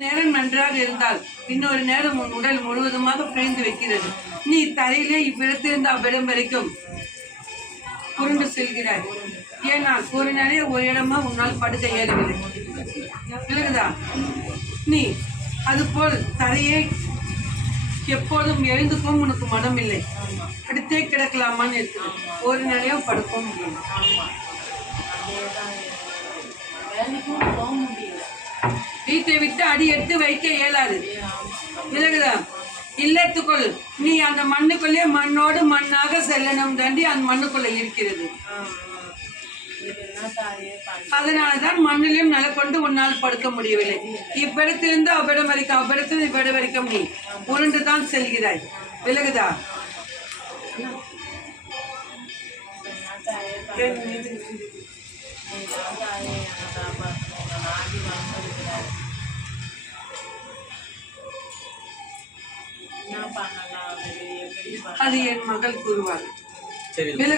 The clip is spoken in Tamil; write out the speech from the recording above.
நேரம் நன்றாக இருந்தால் இன்னொரு நேரம் உன் உடல் முழுவதுமாக பிழிந்து வைக்கிறது. நீ தரையிலே இவ்விடத்திலிருந்து அவ்விடம் வரைக்கும் புரண்டு செல்கிறாய். ஏனால் ஒரு நாளே ஒரு இடமா உன்னால் படுக்க இயலவில்லை. விலகுதா? நீ அதுபோல் தரையே எப்போதும் எழுந்துக்கும் உனக்கு மனம் இல்லை. அடுத்தே கிடக்கலாமான்னு இருக்குது. ஒரு நிலையோ படுக்கவும் முடியும். வீட்டை விட்டு அடி எடுத்து வைக்க இயலாது. விலகுதா? இல்லத்துக்குள் நீ அந்த மண்ணுக்குள்ளே மண்ணோடு மண்ணாக செல்லணும் தாண்டி அந்த மண்ணுக்குள்ள இருக்கிறது. அதனாலதான் மண்ணிலையும் நில கொண்டு உன்னால் படுக்க முடியவில்லை. இவ்விடத்திலிருந்து அவ்விடம் வரைக்கும், அவ்விடத்தில் இவ்விடம் வரைக்கும் நீ உருண்டுதான் செல்கிறாய். விலகுதா? அது என் மகள் கூறுவாள்.